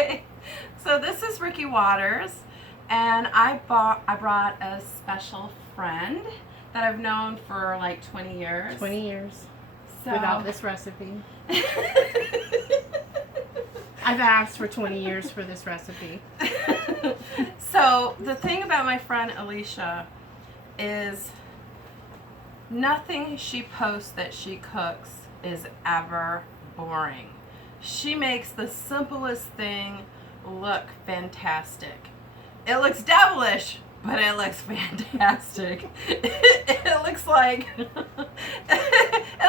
Okay, so this is Rikki Waters, and I brought a special friend that I've known for like 20 years. 20 years. So Without this recipe. I've asked for 20 years for this recipe. So the thing about my friend Alicia is nothing she posts that she cooks is ever boring. She makes the simplest thing look fantastic. It looks devilish, but it looks fantastic. It looks like it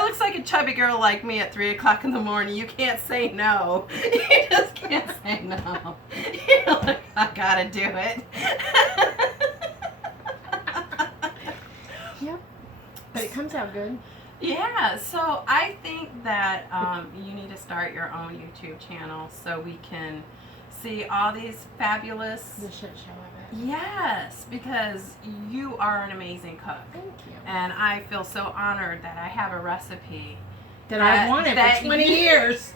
looks like a chubby girl like me at 3 o'clock in the morning. You can't say no. You just can't say no. You're like, I gotta do it. Yep. But it comes out good. Yeah, so I think that you need to start your own YouTube channel so we can see all these fabulous... The shit show of it. Yes, because you are an amazing cook. Thank you. And I feel so honored that I have a recipe That I wanted for 20 years.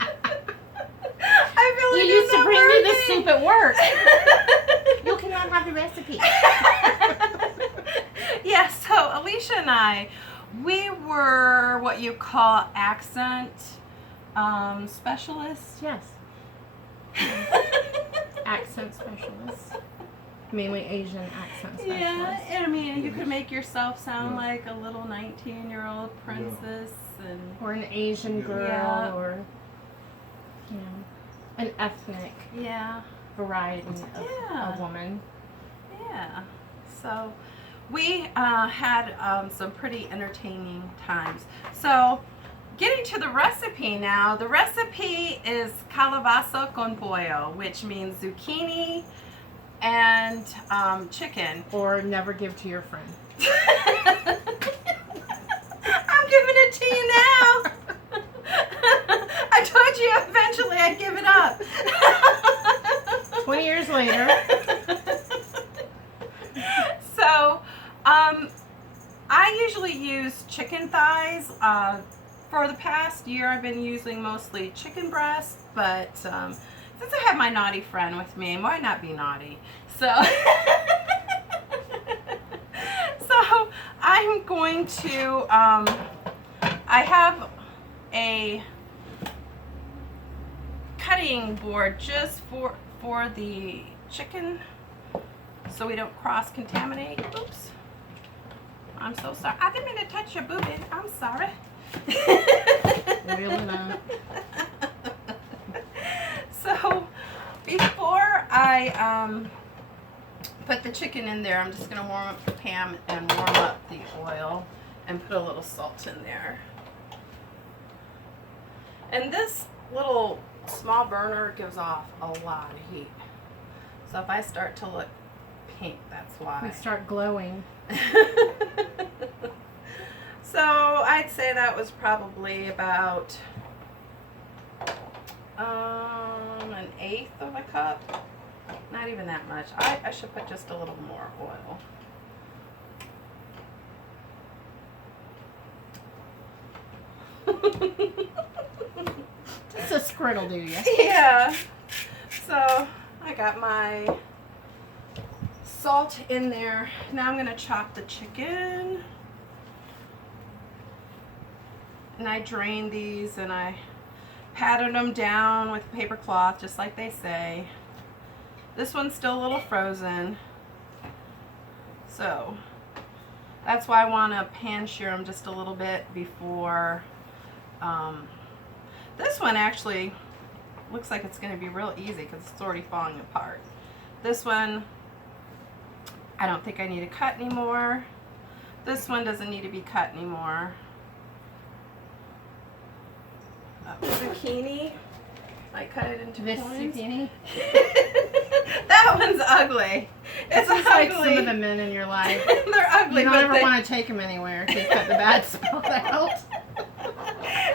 I feel like You used to bring me the worthy. soup at work. You cannot have the recipe. Yeah, so Alicia and I, we were what you call accent specialists. Yes. Accent specialists. Mainly Asian accent specialists. Yeah, I mean, you could make yourself sound like a little 19-year-old princess, and Or an Asian girl, Yeah. or you know, an ethnic variety of Yeah. a woman. yeah. So we had some pretty entertaining times. So getting to the recipe now, the recipe is Calabaza Con Pollo, which means zucchini and chicken. Or never give to your friend. I'm giving it to you now. I told you eventually I'd give it up. 20 years later. So, I usually use chicken thighs. For the past year, I've been using mostly chicken breasts, but since I have my naughty friend with me, why not be naughty? So, so I'm going to, I have a cutting board just for the chicken, so we don't cross-contaminate. Oops. I'm so sorry. I didn't mean to touch your boobie. I'm sorry. Really not. So, before I put the chicken in there, I'm just going to warm up the pan and warm up the oil and put a little salt in there. And this little small burner gives off a lot of heat. So if I start to look pink, that's why. We start glowing. So I'd say that was probably about 1/8 of a cup. Not even that much. I should put just a little more oil. Just a scriddle, do you? Yeah. So I got my salt in there. Now I'm going to chop the chicken. And I drained these and I patted them down with a paper cloth, just like they say. This one's still a little frozen. So that's why I want to pan shear them just a little bit before. This one actually looks like it's going to be real easy because it's already falling apart. This one, I don't think I need to cut anymore. This one doesn't need to be cut anymore. Zucchini, I cut it into This points. zucchini? That one's ugly. It's It's ugly. like some of the men in your life. They're ugly. You don't but ever they- want to take them anywhere if you cut the bad spot out.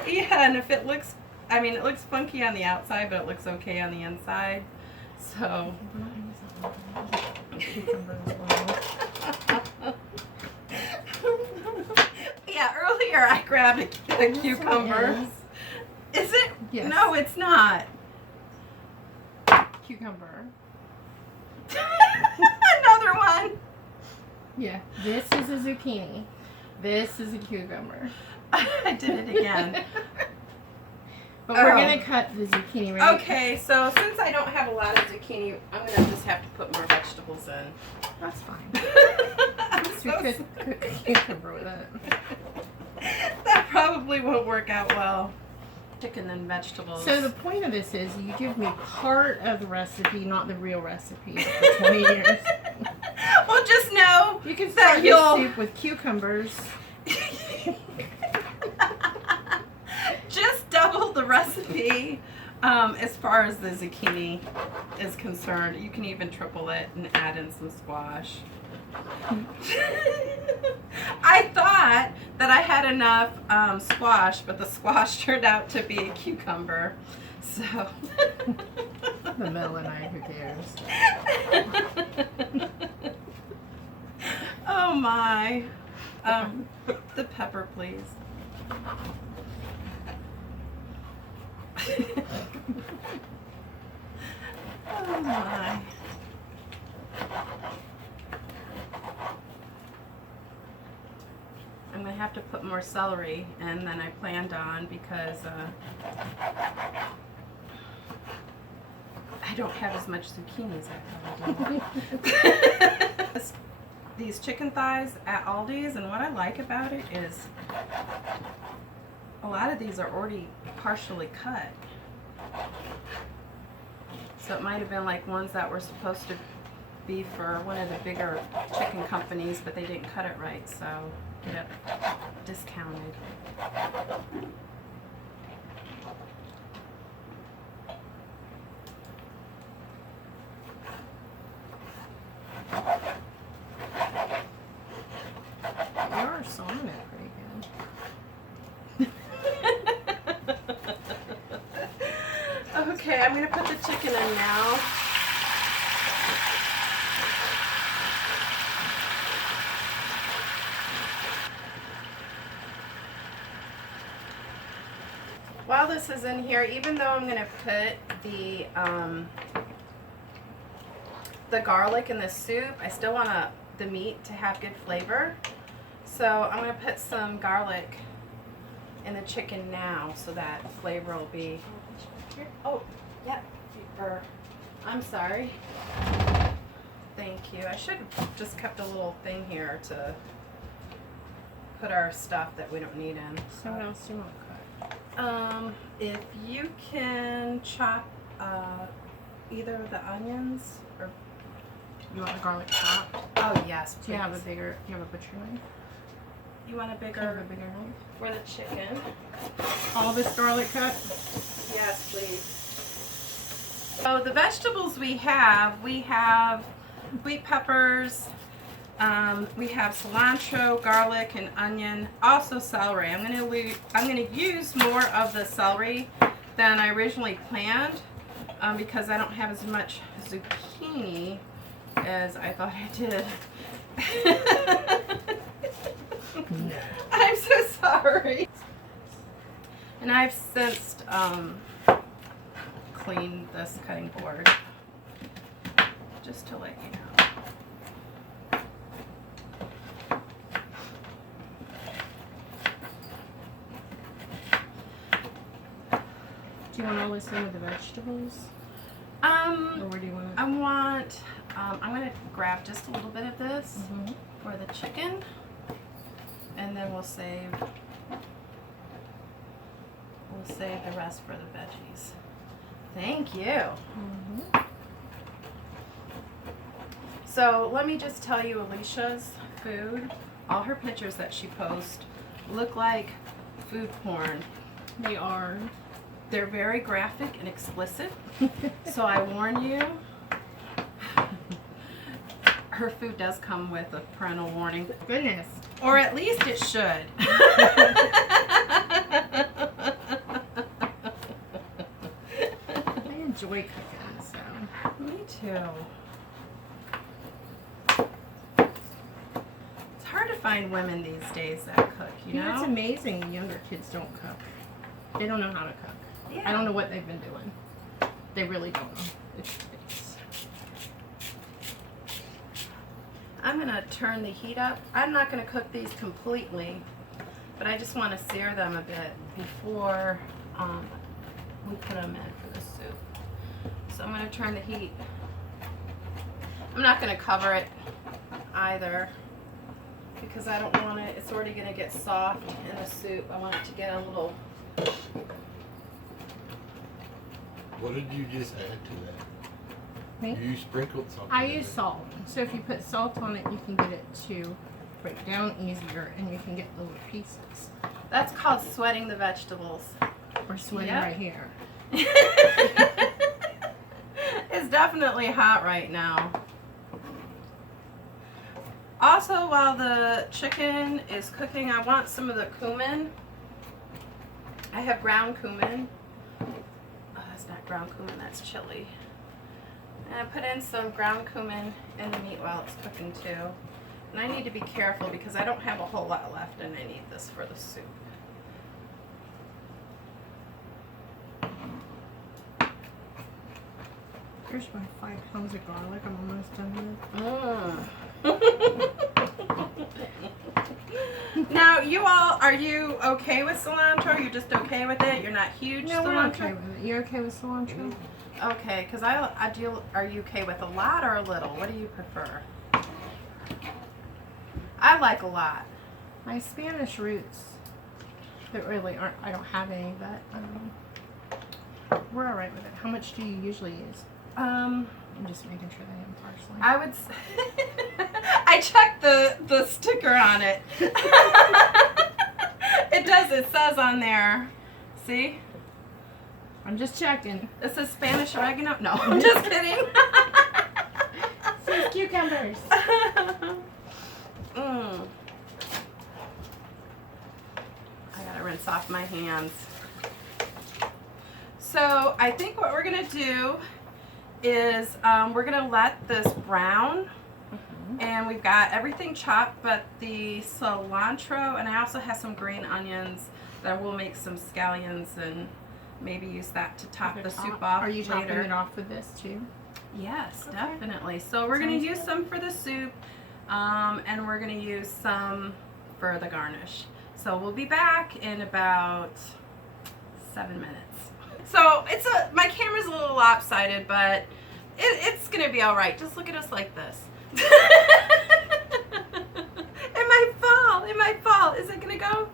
Yeah, and if it looks, I mean, it looks funky on the outside, but it looks okay on the inside. So. Yeah, earlier I grabbed a cucumber. Is it? Yes. No, it's not. cucumber. Another one. Yeah. This is a zucchini. This is a cucumber. I did it again. But we're going to cut the zucchini, right? Okay, so since I don't have a lot of zucchini, I'm going to just have to put more vegetables in. That's fine. I'm We could cook a cucumber with it. That probably won't work out well. Chicken and vegetables. So the point of this is you give me part of the recipe, not the real recipe for 20 years. Well, just know You can that start your soup with cucumbers. Just double the recipe as far as the zucchini is concerned. You can even triple it and add in some squash. I thought that I had enough squash, but the squash turned out to be a cucumber. So The Mennonite, who cares? Oh my. The pepper, please. Oh my. I'm going to have to put more celery in than I planned on because I don't have as much zucchini as I thought I did. These chicken thighs at Aldi's, and what I like about it is a lot of these are already partially cut. So it might have been like ones that were supposed to be for one of the bigger chicken companies, but they didn't cut it right, so get it discounted. You are sawing it pretty good. Okay, I'm going to put the chicken in now. While this is in here, even though I'm going to put the garlic in the soup, I still want the meat to have good flavor. So I'm going to put some garlic in the chicken now so that flavor will be... Oh, yep. I'm sorry. Thank you. I should have just kept a little thing here to put our stuff that we don't need in. So what else do you want to cut? If you can chop either of the onions or... You want the garlic chopped? Oh, yes, Do you have a please. bigger, you have a butcher knife? You want a Do you have bigger a bigger knife? for the chicken? All this garlic cut? Yes, please. So the vegetables we have sweet peppers, we have cilantro, garlic, and onion, also celery. I'm gonna use more of the celery than I originally planned because I don't have as much zucchini as I thought I did. I'm so sorry. And I've since cleaned this cutting board, just to let you know. Do you want all this in with the vegetables? Or where do you want it? I'm gonna grab just a little bit of this Mm-hmm. for the chicken, and then we'll save the rest for the veggies. Thank you. Mm-hmm. So let me just tell you Alicia's food. All her pictures that she posts look like food porn. They are. They're very graphic and explicit. So I warn you, her food does come with a parental warning. Goodness. Or at least it should. I enjoy cooking, so. Me too. It's hard to find women these days that cook, you You know, it's know? amazing the younger kids don't cook. They don't know how to cook. Yeah. I don't know what they've been doing. They really don't know. fish base. I'm gonna turn the heat up. I'm not gonna cook these completely, but I just want to sear them a bit before we put them in for the soup. So I'm gonna turn the heat. I'm not gonna cover it either because I don't want it. It's already gonna get soft in the soup. I want it to get a little. What did you just add to that? Me? You sprinkled something. I in use it. salt. So if you put salt on it, you can get it to break down easier, and you can get little pieces. That's called sweating the vegetables. Or sweating Yep. right here. It's definitely hot right now. Also, while the chicken is cooking, I want some of the cumin. I have ground cumin. Oh, that's not ground cumin, that's chili. And I put in some ground cumin in the meat while it's cooking too. And I need to be careful because I don't have a whole lot left and I need this for the soup. Here's my 5 pounds of garlic. I'm almost done with. Now, you all, are you okay with cilantro? You're just okay with it? You're not huge No, we're cilantro? okay with it. You okay with cilantro? Okay, because I do. Are you okay with a lot or a little? What do you prefer? I like a lot. My Spanish roots, that really aren't, I don't have any, but we're alright with it. How much do you usually use? I'm just making sure they have parsley. I would. I checked the sticker on it. It does. It says on there. See? I'm just checking. It says Spanish oregano. No, I'm just kidding. Says cucumbers. I gotta rinse off my hands. So I think what we're gonna do is we're gonna let this brown, and we've got everything chopped but the cilantro, and I also have some green onions that will make some scallions and maybe use that to top the soup off. Are you topping later. it off with this too? Yes, Okay. definitely. So we're gonna Sounds use good. some for the soup, and we're gonna use some for the garnish. So we'll be back in about 7 minutes. So my camera's a little lopsided, but it's gonna be all right. Just look at us like this. It might fall. It might fall. Is it gonna go?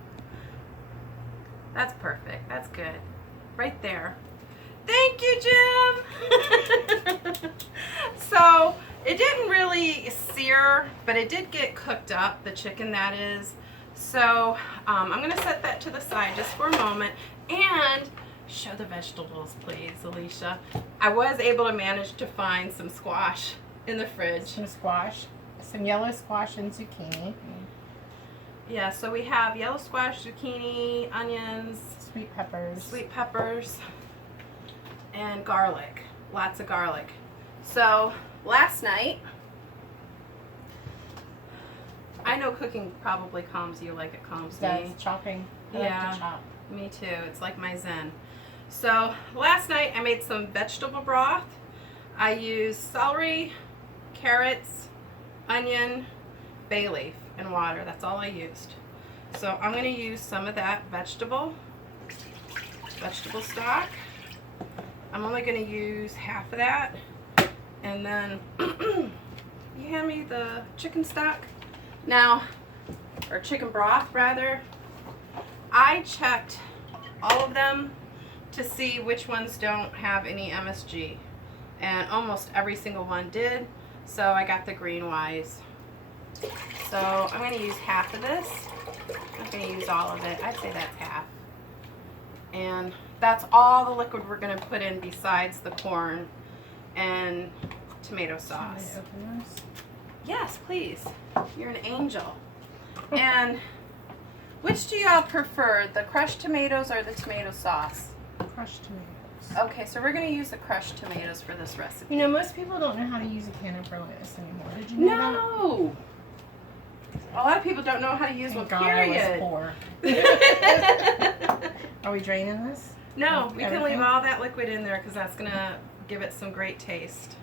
That's perfect. That's good. Right there. Thank you, Jim. So it didn't really sear, but it did get cooked up, the chicken that is. So I'm gonna set that to the side just for a moment and show the vegetables, please, Alicia. I was able to manage to find some squash in the fridge. Some squash, some yellow squash and zucchini. Yeah, so we have yellow squash, zucchini, onions, Sweet peppers, and garlic. Lots of garlic. So last night, I know cooking probably calms you like it calms Does me. chopping. I Yeah. like to chop. Me too. It's like my zen. So last night I made some vegetable broth. I used celery, carrots, onion, bay leaf, and water. That's all I used. So I'm going to use some of that vegetable stock. I'm only going to use half of that. And then you hand me the chicken stock. Now, or chicken broth rather. I checked all of them to see which ones don't have any MSG, and almost every single one did, so I got the green wise. So I'm going to use half of this. I'm not going to use all of it. I'd say that's half. And that's all the liquid we're going to put in besides the corn and tomato sauce. Can I open this? Yes, please. You're an angel. And which do y'all prefer, the crushed tomatoes or the tomato sauce? Crushed tomatoes. Okay, so we're going to use the crushed tomatoes for this recipe. You know, most people don't know how to use a cannon like this anymore. Did you know that? No! A lot of people don't know how to use one, Thank God I was period. poor. Are we draining this? No, we can leave Everything? all that liquid in there because that's going to give it some great taste.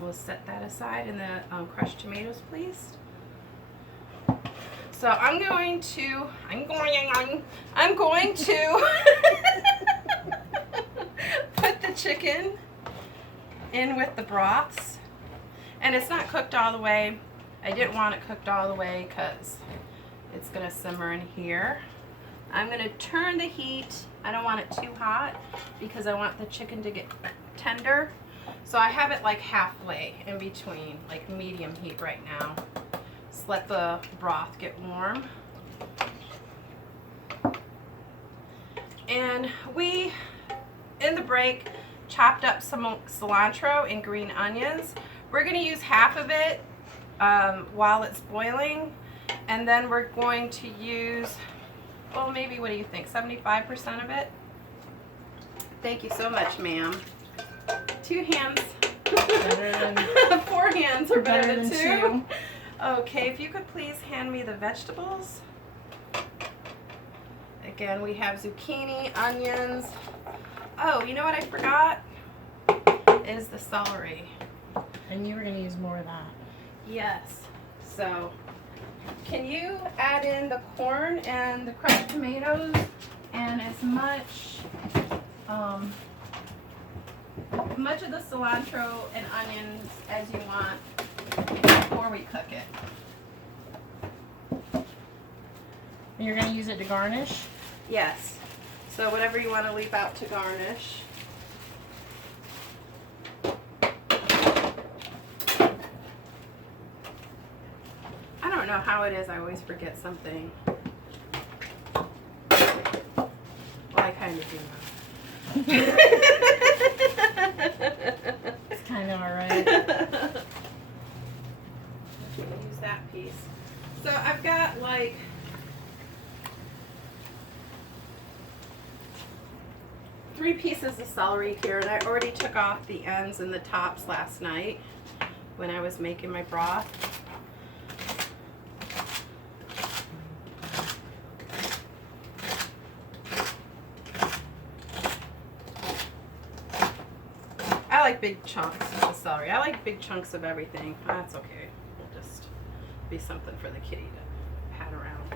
We'll set that aside, and the crushed tomatoes, please. So I'm going to put the chicken in with the broths, and it's not cooked all the way. I didn't want it cooked all the way because it's gonna simmer in here. I'm gonna turn the heat. I don't want it too hot because I want the chicken to get tender. So I have it like halfway in between, like medium heat right now. Just let the broth get warm. And we, in the break, chopped up some cilantro and green onions. We're gonna use half of it while it's boiling, and then we're going to use, well, maybe, what do you think, 75% of it? Thank you so much, ma'am. 2 hands. Better than, 4 hands are better than 2. 2. Okay, if you could please hand me the vegetables. Again, we have zucchini, onions. Oh, you know what I forgot? Is the celery. And you were going to use more of that. Yes. So, can you add in the corn and the crushed tomatoes and as much of the cilantro and onions as you want before we cook it? And you're going to use it to garnish? Yes. So whatever you want to leave out to garnish. I don't know how it is, I always forget something. Well, I kind of do know. It's kind of alright. Use that piece. So I've got like 3 pieces of celery here, and I already took off the ends and the tops last night when I was making my broth. I like big chunks of celery. I like big chunks of everything. That's okay. It'll just be something for the kitty to pat around.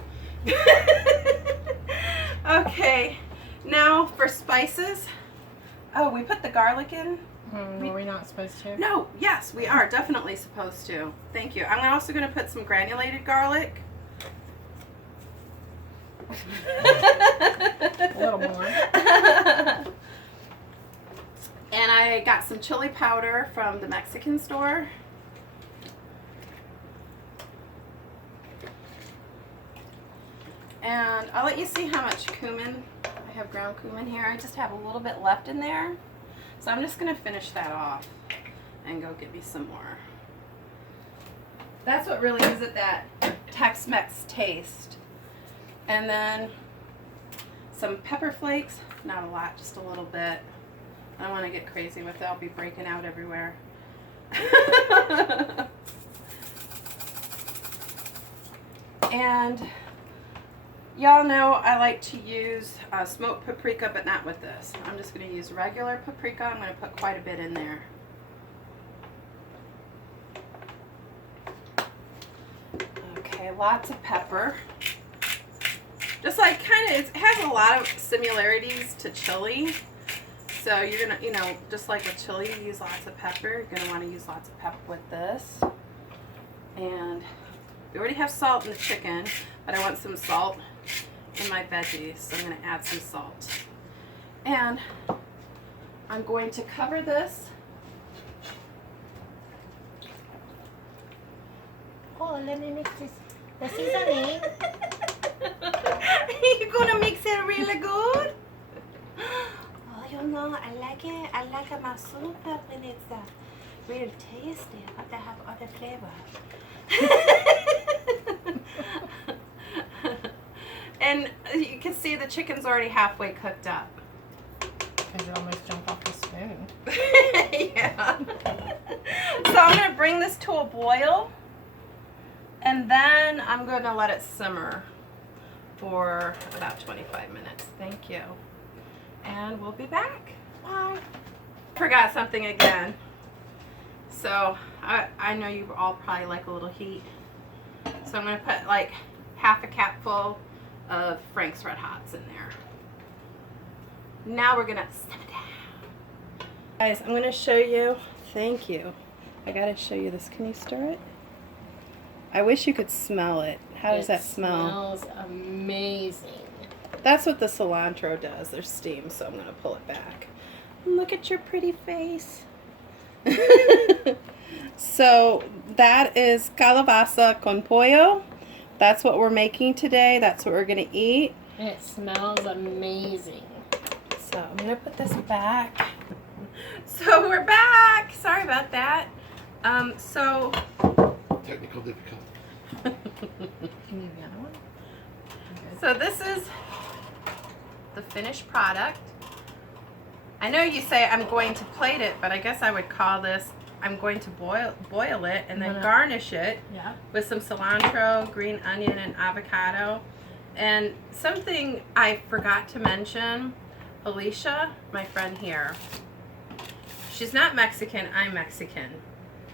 Okay, now for spices. Oh, we put the garlic in? Were we not supposed to? No, yes, we are definitely supposed to. Thank you. I'm also going to put some granulated garlic. A little more. And I got some chili powder from the Mexican store. And I'll let you see how much cumin. I have ground cumin here. I just have a little bit left in there. So I'm just going to finish that off and go get me some more. That's what really gives it that Tex-Mex taste. And then some pepper flakes. Not a lot, just a little bit. I don't want to get crazy with it. I'll be breaking out everywhere. And y'all know I like to use smoked paprika, but not with this. I'm just going to use regular paprika. I'm going to put quite a bit in there. Okay, lots of pepper. Just like it has a lot of similarities to chili. So you're going to, just like with chili, you use lots of pepper. You're going to want to use lots of pepper with this. And we already have salt in the chicken, but I want some salt in my veggies, so I'm going to add some salt. And I'm going to cover this. Oh, let me mix this. The seasoning. You're going to mix it really good? Oh, I like it. I like my soup when it's real tasty, but they have other flavor. And you can see the chicken's already halfway cooked up. Because you almost jumped off the spoon. Yeah. So I'm going to bring this to a boil, and then I'm going to let it simmer for about 25 minutes. Thank you. And we'll be back. Bye. forgot something again. So I know you all probably like a little heat. So I'm going to put like half a capful of Frank's Red Hots in there. Now we're going to set it down. Guys, I'm going to show you. Thank you. I got to show you this. Can you stir it? I wish you could smell it. How does that smell? It smells amazing. That's what the cilantro does. There's steam, so I'm going to pull it back. Look at your pretty face. So that is Calabaza Con Pollo. That's what we're making today. That's what we're going to eat. And it smells amazing. So I'm going to put this back. So we're back. Sorry about that. So Technical difficulty. Can you have the other one? Okay. So this is the finished product. I know you say I'm going to plate it, but I guess I would call this, I'm going to boil it and then garnish it with some cilantro, green onion, and avocado. And something I forgot to mention, Alicia, my friend here, she's not Mexican, I'm Mexican.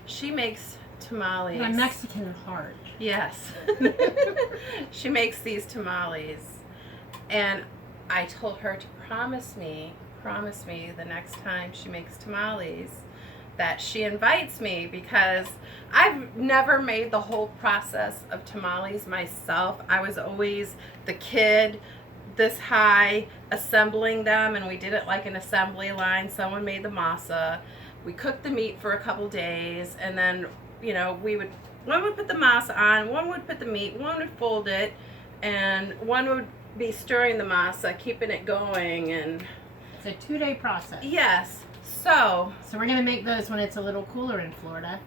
She makes tamales. I'm Mexican at heart. Yes. She makes these tamales. And I told her to promise me the next time she makes tamales that she invites me, because I've never made the whole process of tamales myself. I was always the kid this high assembling them, and we did it like an assembly line. Someone made the masa. We cooked the meat for a couple days, and then, you know, one would put the masa on, one would put the meat, one would fold it, and one would be stirring the masa, keeping it going. And it's a 2-day process. yes. So we're going to make those when it's a little cooler in Florida.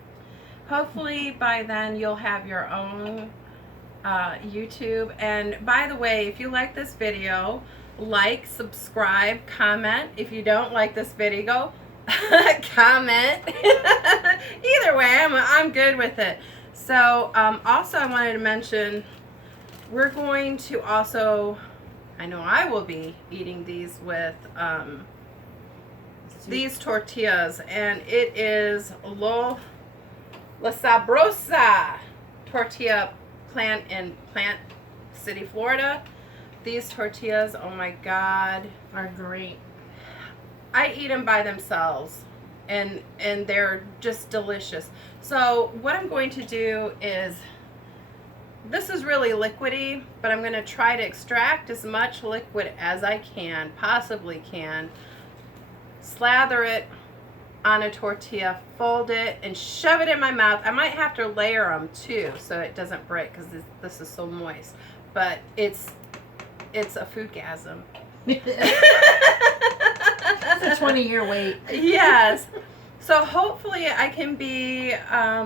Hopefully by then you'll have your own YouTube. And by the way, if you like this video, like, subscribe, comment. If you don't like this video, comment. Either way, I'm good with it. So also I wanted to mention, we're going to also, I know I will be eating these with these tortillas, and it is La Sabrosa tortilla plant in Plant City, Florida. These tortillas, oh my God, Are great. I eat them by themselves, and they're just delicious. So what I'm going to do is, this is really liquidy, but I'm going to try to extract as much liquid as I can, possibly can. Slather it on a tortilla, fold it, and shove it in my mouth. I might have to layer them too, so it doesn't break, because this is so moist. But it's a foodgasm. It's a 20-year wait. Yes. So hopefully I can be, I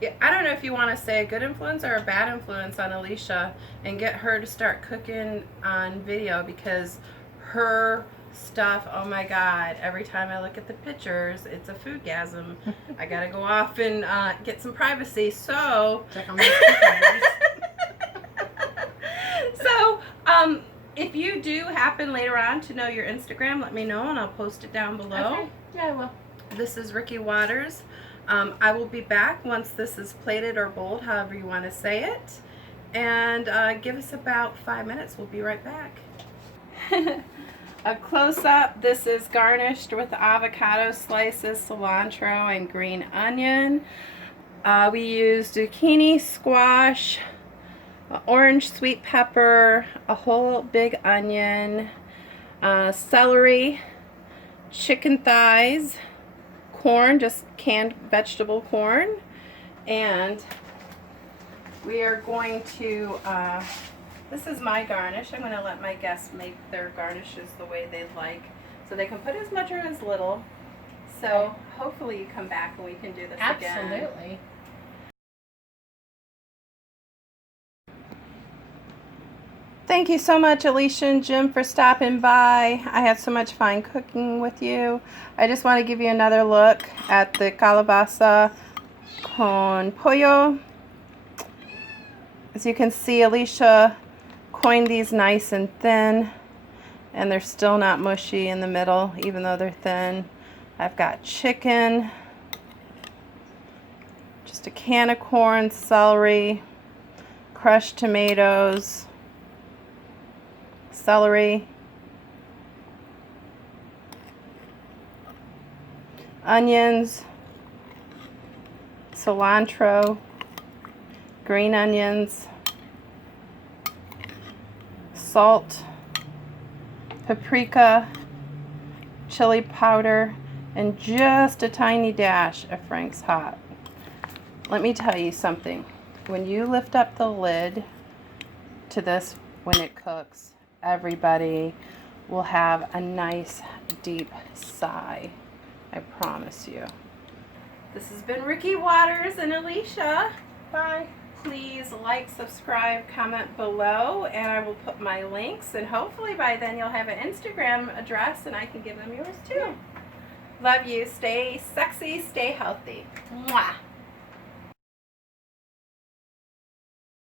don't know if you want to say a good influence or a bad influence on Alicia, and get her to start cooking on video, because her stuff, oh my God, every time I look at the pictures, it's a foodgasm. I gotta go off and get some privacy. So Check on those pictures. so if you do happen later on to know your Instagram, let me know and I'll post it down below. Okay. Yeah, I will. This is Rikki Waters. I will be back once this is plated or bowled, however you want to say it. And give us about 5 minutes. We'll be right back. A close-up. This is garnished with avocado slices, cilantro, and green onion. We use zucchini, squash, orange sweet pepper, a whole big onion, celery, chicken thighs, corn, just canned vegetable corn, and we are going to, this is my garnish. I'm going to let my guests make their garnishes the way they like, so they can put as much or as little. So hopefully you come back and we can do this again. Absolutely. Thank you so much, Alicia and Jim, for stopping by. I had so much fun cooking with you. I just want to give you another look at the Calabaza Con Pollo. As you can see, Alicia coined these nice and thin, and they're still not mushy in the middle, even though they're thin. I've got chicken, just a can of corn, celery, crushed tomatoes, celery, onions, cilantro, green onions, salt, paprika, chili powder, and just a tiny dash of Frank's Hot. Let me tell you something. When you lift up the lid to this when it cooks, everybody will have a nice deep sigh. I promise you. This has been Rikki Waters and Alicia. Bye. Please like, subscribe, comment below, and I will put my links, and hopefully by then you'll have an Instagram address and I can give them yours too. Love you. Stay sexy, stay healthy. Mwah.